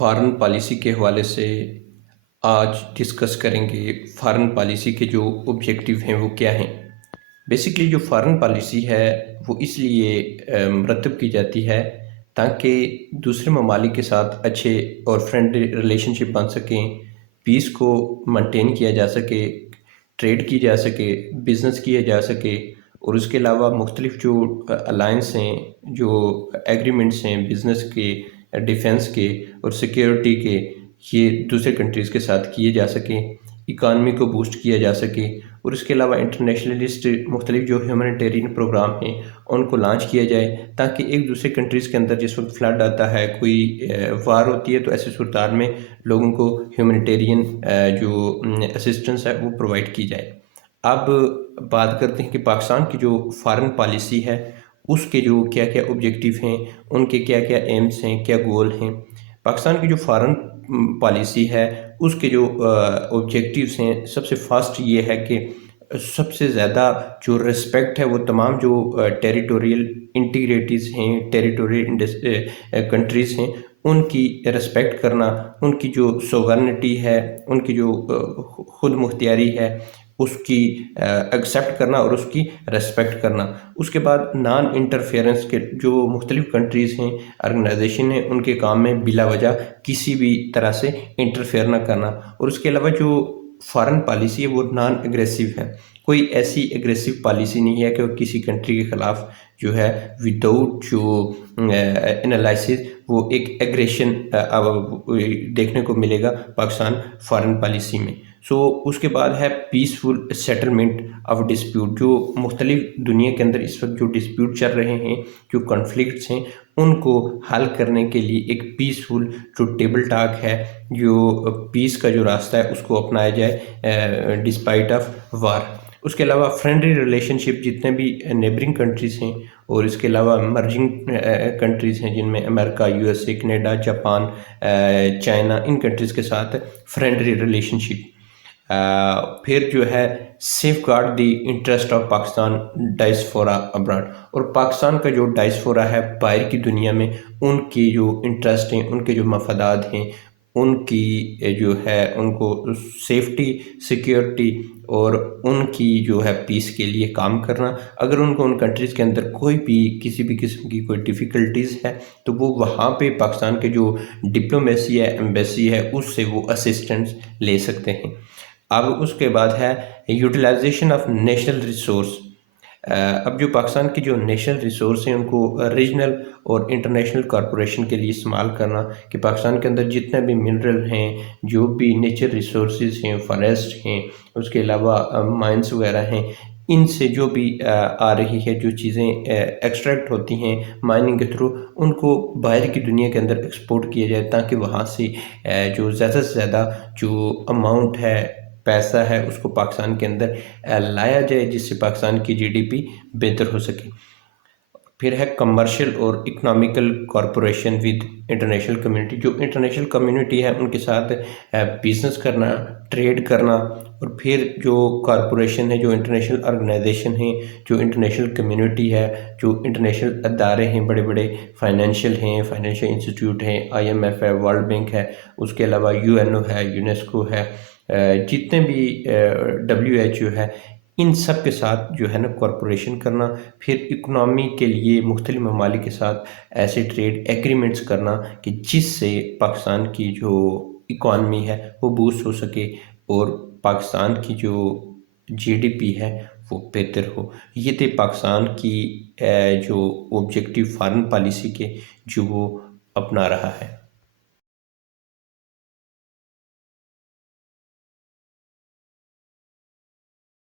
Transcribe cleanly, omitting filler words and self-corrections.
Foreign policy کے حوالے سے آج ڈسکس کریں گے فارن پالیسی کے جو آبجیکٹیو ہیں وہ کیا ہیں۔ بیسیکلی جو فارن پالیسی ہے وہ اس لیے مرتب کی جاتی ہے تاکہ دوسرے ممالک کے ساتھ اچھے اور فرینڈلی ریلیشن شپ بن سکیں، پیس کو مینٹین کیا جا سکے، ٹریڈ کی جا سکے، بزنس کیا جا سکے، اور اس کے علاوہ مختلف جو الائنس ہیں، جو ایگریمنٹس ہیں بزنس کے، ڈیفنس کے اور سیکیورٹی کے، یہ دوسرے کنٹریز کے ساتھ کیے جا سکیں، اکانومی کو بوسٹ کیا جا سکے، اور اس کے علاوہ انٹرنیشنلسٹ مختلف جو ہیومینیٹیرین پروگرام ہیں ان کو لانچ کیا جائے تاکہ ایک دوسرے کنٹریز کے اندر جس وقت فلڈ آتا ہے، کوئی وار ہوتی ہے، تو ایسے صورتحال میں لوگوں کو ہیومینیٹیرین جو اسسٹنس ہے وہ پرووائڈ کی جائے۔ اب بات کرتے ہیں کہ پاکستان کی جو فارن پالیسی ہے اس کے جو کیا کیا آبجیکٹیو ہیں، ان کے کیا کیا ایمز ہیں، کیا گول ہیں۔ پاکستان کی جو فارن پالیسی ہے اس کے جو آبجیکٹیوز ہیں، سب سے فرسٹ یہ ہے کہ سب سے زیادہ جو رسپیکٹ ہے وہ تمام جو ٹیریٹوریل انٹیگریٹیز ہیں، ٹیریٹوریل کنٹریز ہیں، ان کی رسپیکٹ کرنا، ان کی جو سوورنٹی ہے، ان کی جو خود مختاری ہے اس کی ایکسیپٹ کرنا اور اس کی ریسپیکٹ کرنا۔ اس کے بعد نان انٹرفیئرنس کے جو مختلف کنٹریز ہیں، آرگنائزیشن ہیں، ان کے کام میں بلا وجہ کسی بھی طرح سے انٹرفیئر نہ کرنا۔ اور اس کے علاوہ جو فارن پالیسی ہے وہ نان اگریسو ہے، کوئی ایسی اگریسو پالیسی نہیں ہے کہ وہ کسی کنٹری کے خلاف جو ہے وداؤٹ جو انالائسس وہ ایک ایگریشن دیکھنے کو ملے گا پاکستان فارن پالیسی میں۔ اس کے بعد ہے پیسفل سیٹلمنٹ آف ڈسپیوٹ، جو مختلف دنیا کے اندر اس وقت جو ڈسپیوٹ چل رہے ہیں، جو کنفلکٹس ہیں، ان کو حل کرنے کے لیے ایک پیسفل جو ٹیبل ٹاک ہے، جو پیس کا جو راستہ ہے اس کو اپنایا جائے ڈسپائٹ آف وار۔ اس کے علاوہ فرینڈلی ریلیشن شپ جتنے بھی نیبرنگ کنٹریز ہیں، اور اس کے علاوہ مرجنگ کنٹریز ہیں جن میں امریکہ، U S A, Canada, Japan, China, ان کنٹریز کے ساتھ فرینڈلی ریلیشن شپ۔ پھر جو ہے safeguard the interest of Pakistan diaspora abroad, اور پاکستان کا جو ڈائسپورا ہے باہر کی دنیا میں، ان کی جو انٹرسٹ ہیں، ان کے جو مفادات ہیں، ان کی جو ہے ان کو سیفٹی، سیکیورٹی اور ان کی جو ہے پیس کے لیے کام کرنا۔ اگر ان کو ان کنٹریز کے اندر کوئی بھی کسی بھی قسم کی کوئی ڈیفیکلٹیز ہے تو وہ وہاں پہ پاکستان کے جو ڈپلومیسی ہے، ایمبیسی ہے، اس سے وہ اسسٹنس لے سکتے ہیں۔ اب اس کے بعد ہے یوٹیلائزیشن آف نیشنل ریسورس۔ اب جو پاکستان کی جو نیشنل ریسورس ہیں ان کو ریجنل اور انٹرنیشنل کارپوریشن کے لیے استعمال کرنا، کہ پاکستان کے اندر جتنے بھی منرل ہیں، جو بھی نیچر ریسورسز ہیں، فاریسٹ ہیں، اس کے علاوہ مائنس وغیرہ ہیں، ان سے جو بھی آ رہی ہے جو چیزیں ایکسٹریکٹ ہوتی ہیں مائننگ کے تھرو، ان کو باہر کی دنیا کے اندر ایکسپورٹ کیا جائے تاکہ وہاں سے جو زیادہ سے زیادہ جو اماؤنٹ ہے، پیسہ ہے، اس کو پاکستان کے اندر لایا جائے جس سے پاکستان کی جی ڈی پی بہتر ہو سکے۔ پھر ہے کمرشل اور economical corporation with international community, جو انٹرنیشنل کمیونٹی ہے ان کے ساتھ بزنس کرنا، ٹریڈ کرنا، اور پھر جو کارپوریشن ہے، جو انٹرنیشنل آرگنائزیشن ہیں، جو انٹرنیشنل کمیونٹی ہے، جو انٹرنیشنل ادارے ہیں، بڑے بڑے فائنینشیل ہیں، فائنینشیل انسٹیٹیوٹ ہیں، آئی ایم ایف ہے، ورلڈ بینک ہے، اس کے علاوہ یو این او ہے، یونیسکو ہے، جتنے بھی ڈبلیو ایچ او ہے، ان سب کے ساتھ جو ہے نا کارپوریشن کرنا۔ پھر اکنامی کے لیے مختلف ممالک کے ساتھ ایسے ٹریڈ ایگریمنٹس کرنا کہ جس سے پاکستان کی جو اکانومی ہے وہ بوسٹ ہو سکے اور پاکستان کی جو جی ڈی پی ہے وہ بہتر ہو۔ یہ تھے پاکستان کی جو آبجیکٹیو فارن پالیسی کے جو وہ اپنا رہا ہے۔